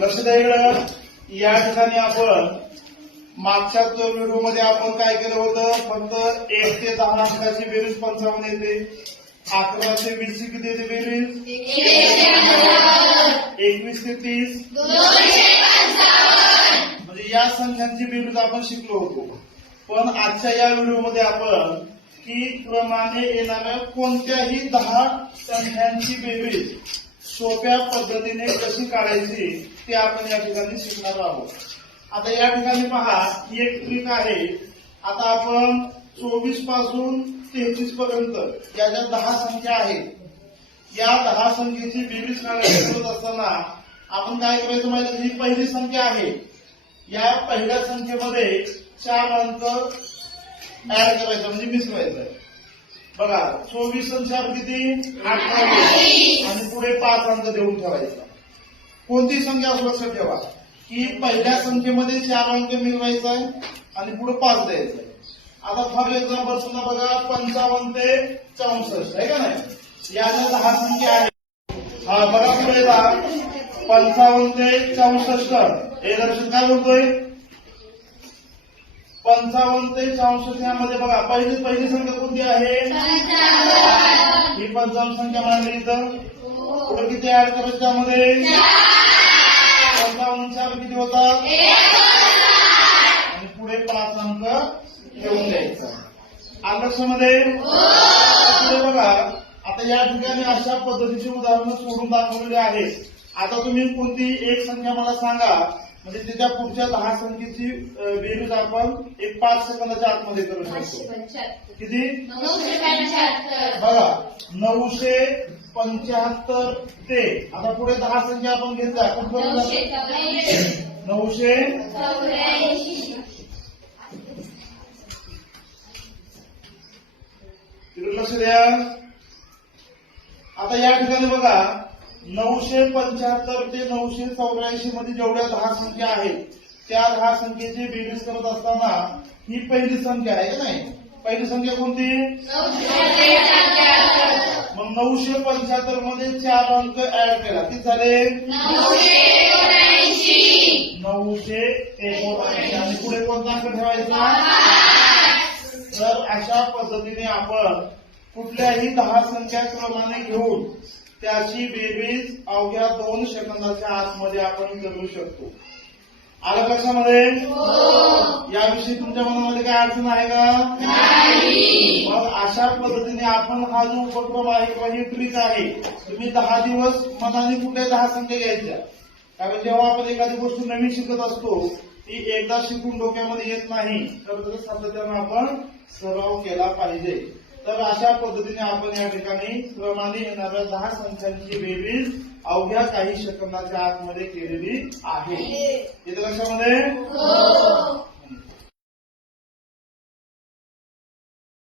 लक्ष द्या या ठिकाणी आपण मागच्या व्हिडिओमध्ये आपण काय केलं होतं? फक्त एक ते दहा अंकाची बेरीज पंचावन्न येते. अकरा ते वीस ची किती येते बेरीज? एकवीस ते तीस. म्हणजे या संख्यांची बेरीज आपण शिकलो होतो. पण आजच्या या व्हिडिओमध्ये आपण की क्रमाने येणाऱ्या कोणत्याही दहा संख्यांची बेरीज सोप्या पद्धतीने कशी काढायची ते आपण या ठिकाणी शिकणार आहोत. आता या ठिकाणी पहा ही एक ट्रिक आहे. आता आपण चोवीसपासून तेहतीस पर्यंत या ज्या दहा संख्या आहेत या दहा संख्येची बेरीज काढायची करत असताना आपण काय करायचं माहिती ही पहिली संख्या आहे. या पहिल्या संख्येमध्ये चार अंक ऍड करायचं म्हणजे मिसवायचं. बघा चोवीस आणि चार किती? अठरा पुढे पाच अंक देऊन ठेवायचा. कोणती संख्या असं लक्षात ठेवा. की पहिल्या संख्येमध्ये चार अंक मिळवायचा आहे आणि पुढे पाच द्यायचा आहे. आता फॉर एक्झाम्पल समजा बघा पंचावन्न ते चौसष्ट आहे का नाही? या ज्या दहा संख्या आहेत. हा बघा पुढे जा पंचावन्न ते चौसष्ट. हे दर्शन काय बोलतोय? पंचावन्न ते चौसष्ट यामध्ये बघा पहिली पहिली संख्या कोणती आहे? ही पंचावन्न संख्या मांडली इथं पुढे किती ऍड करायचं त्यामध्ये पंचावन्न चार किती होतात? आणि पुढे पाच अंक ठेवून द्यायचा. आदर्शमध्ये पुढे बघा. आता या ठिकाणी अशा पद्धतीची उदाहरणं सोडून दाखवलेली आहेत. आता तुम्ही कोणती एक संख्या मला सांगा. म्हणजे त्याच्या पुढच्या दहा संख्येची बेरीज आपण एक पाच सेकंदाच्या आतमध्ये करू शकतो. किती? बघा. नऊशे पंच्याहत्तर ते. आता पुढे दहा संख्या आपण घेतल्या. कुठपर्यंत नऊशे. तिकडे लक्ष द्या. आता या ठिकाणी बघा. नऊशे पंच्याहत्तर ते नऊशे चौऱ्याऐंशी मध्ये जेवढ्या दहा संख्या आहेत त्या दहा संख्येची बेरीज करत असताना ही पहिली संख्या आहे का नाही? पहिली संख्या कोणती? मग नऊशे पंच्याहत्तरमध्ये चार अंक ऍड केला. किती झाले? नऊशे एकोणऐंशी. आणि पुढे कोणता अंक ठेवायचा? तर अशा पद्धतीने आपण कुठल्याही दहा संख्या क्रमाने घेऊन त्याची बेरीज अवघ्या दोन सेकंदाच्या आतमध्ये आपण करू शकतो. आलं लक्षामध्ये याविषयी तुमच्या मनामध्ये काय अडचण आहे का? मग अशा पद्धतीने आपण हा जो उपक्रम आहे किंवा ही ट्रिक आहे तुम्ही दहा दिवस मनाने कुठल्या दहा संख्या घ्यायच्या? कारण जेव्हा आपण एखादी गोष्ट नवीन शिकत असतो ती एकदा शिकून डोक्यामध्ये येत नाही तर त्याचा सातत्यानं आपण सराव केला पाहिजे. तर अशा पद्धतीने आपण या ठिकाणी क्रमाने येणाऱ्या दहा संख्यांची बेरीज अवघ्या काही सेकंदाच्या आतमध्ये केलेली आहे. येते लक्षामध्ये